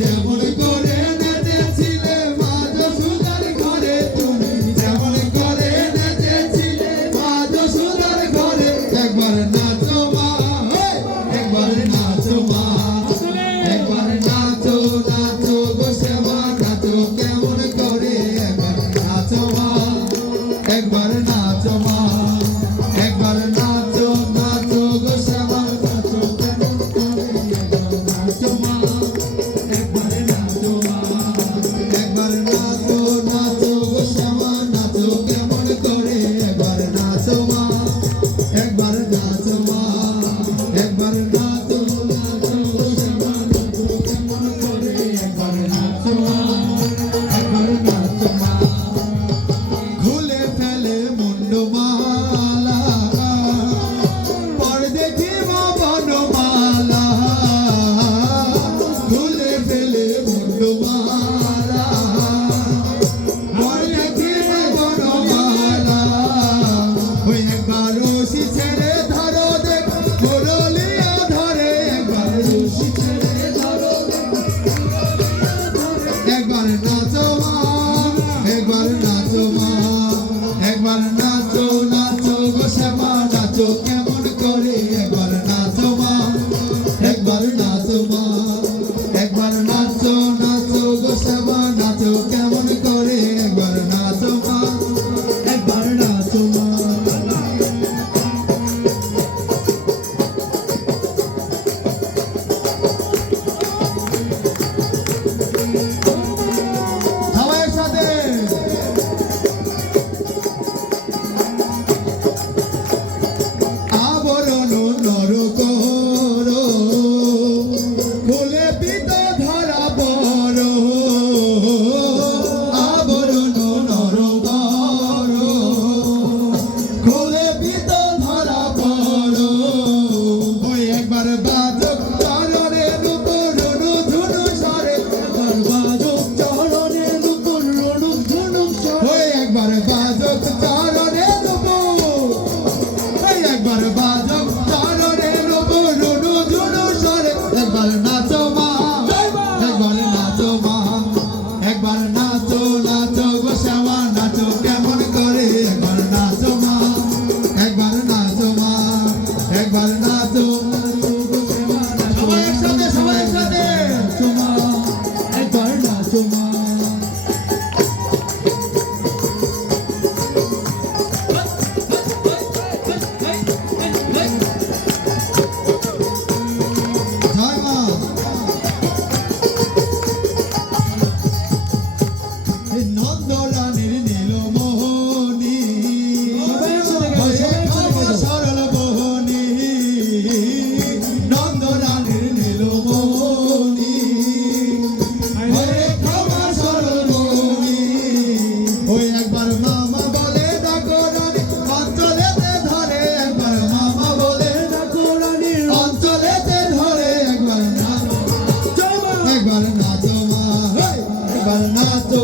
যেমন করে নেচেছিলে মা যশোদার ঘরে, তুমি যেমন করে নেচেছিলে মা যশোদার ঘরে। একবার নাচো মা, একবার নাচো মা, একবার নাচো নাচো গো শ্যামা নাচো কেমন করে। একবার নাচো মা, একবার নাচো মা, একবার নাচো নাচো গো শ্যামা নাচো কেমন করে। একবার নাচো মা, একবার নাচো মা, একবার নাচো নাচো গো শ্যামা নাচো কেমন করে। একবার নাচো মা, একবার নাচো মা, একবার নাচো নাচো গো শ্যামা নাচো কেমন করে। একবার নাচো মা, একবার নাচো মা। খুলে ফেলে মুন্ডমালা, পর দেখিব বনমালা। খুলে ফেলে মুন্ডমালা, পর দেখিব বনমালা। ওই একবার রশি ছেড়ে ধরো দেখ মুরলিয়া ধরে। একবার রশি ছেড়ে ধরো দেখ একবার নাচো মা, একবার নাচো মা, একবার নাচো নাচো গো শ্যামা নাচো কেমন করে। একবার নাচো মা, একবার নাচো মা, একবার নাচো নাচো গো শ্যামা নাচো কেমন করে। একবার নাচো মা, একবার নাচো মা। সবাই একসাথে আবরণ নর করো, খুলে পিত ধরা বড়। আবরণ নর করো, খুলে পিত ধরা বড়। ওই একবার বাজক চরণের উপর রণু ধনু সরে। একবার বাজক চরণের উপর রণু ধনু সরে। ওই একবার বাজক চরণের উপর, ওই একবার বাজক চরণের উপর রণু ধনু সরে। একবার নাচো মা, একবার নাচো মা, একবার নাচো নাচো গো শ্যামা নাচো কেমন করে। একবার নাচো মা, একবার নাচো মা, একবার নাচো নাচো গো শ্যামা নাচো। সবাই একসাথে, সবাই একসাথে নাচো মা, একবার নাচো মা। জয় মা। নন্দরানীর নীলমোহনী, সরল মোহনী। নন্দরানীর নীলমোহনী, হরে ক্ষমা সরল মোহনী। ওই একবার মামা বলে ডাকো রানী অঞ্চলেতে ধরে। একবার মামা বলে ডাকো রানী অঞ্চলেতে ধরে। একবার নাচো, একবার নাচো মা, একবার নাচো।